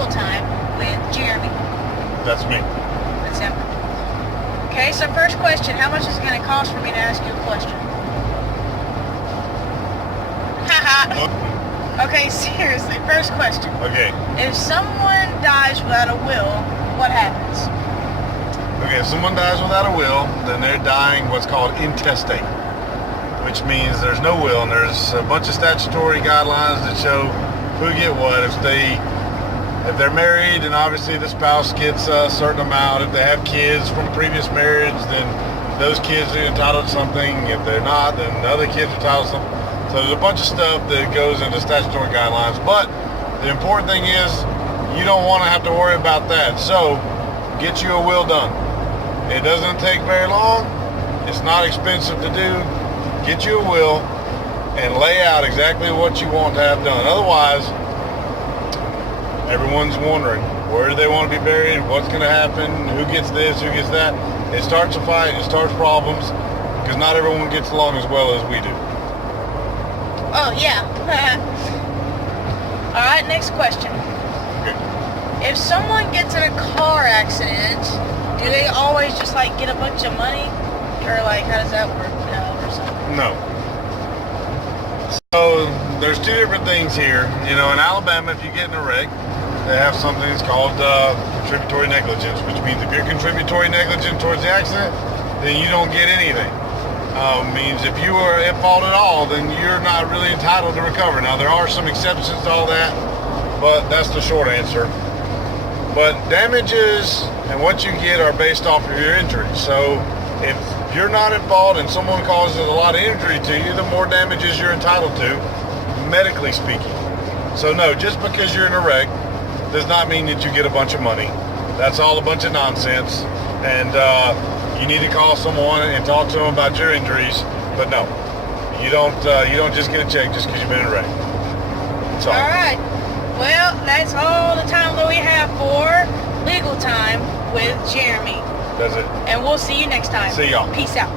Legal Time with Jeremy. That's me. That's him. Okay, so first question, how much is it going to cost for me to ask you a question? Haha. Okay, seriously, first question. Okay. If someone dies without a will, what happens? Okay, if someone dies without a will, then they're dying what's called intestate, which means there's no will, and there's a bunch of statutory guidelines that show who get what. If they're married, then obviously the spouse gets a certain amount. If they have kids from previous marriage, then those kids are entitled to something. If they're not, then the other kids are entitled to something. So there's a bunch of stuff that goes into statutory guidelines, but the important thing is you don't want to have to worry about that. So get you a will done. It doesn't take very long. It's not expensive to do. Get you a will and lay out exactly what you want to have done. Otherwise, everyone's wondering where do they want to be buried, what's going to happen, who gets this, who gets that. It starts a fight, it starts problems, because not everyone gets along as well as we do. Oh, yeah. Alright, next question. Okay. If someone gets in a car accident, do they always just like get a bunch of money? Or like, how does that work? No, or something? No. So there's two different things here. You know, in Alabama, if you get in a wreck, they have something that's called contributory negligence, which means if you're contributory negligent towards the accident, then you don't get anything. Means if you were at fault at all, then you're not really entitled to recover. Now, there are some exceptions to all that, but that's the short answer. But damages and what you get are based off of your injury. So if you're not at fault and someone causes a lot of injury to you, the more damages you're entitled to, medically speaking. So no, just because you're in a wreck does not mean that you get a bunch of money. That's all a bunch of nonsense. And you need to call someone and talk to them about your injuries. But no, you don't just get a check just because you've been in a wreck. Sorry. All right. Well, that's all the time that we have for Legal Time with Jeremy. That's it. And we'll see you next time. See y'all. Peace out.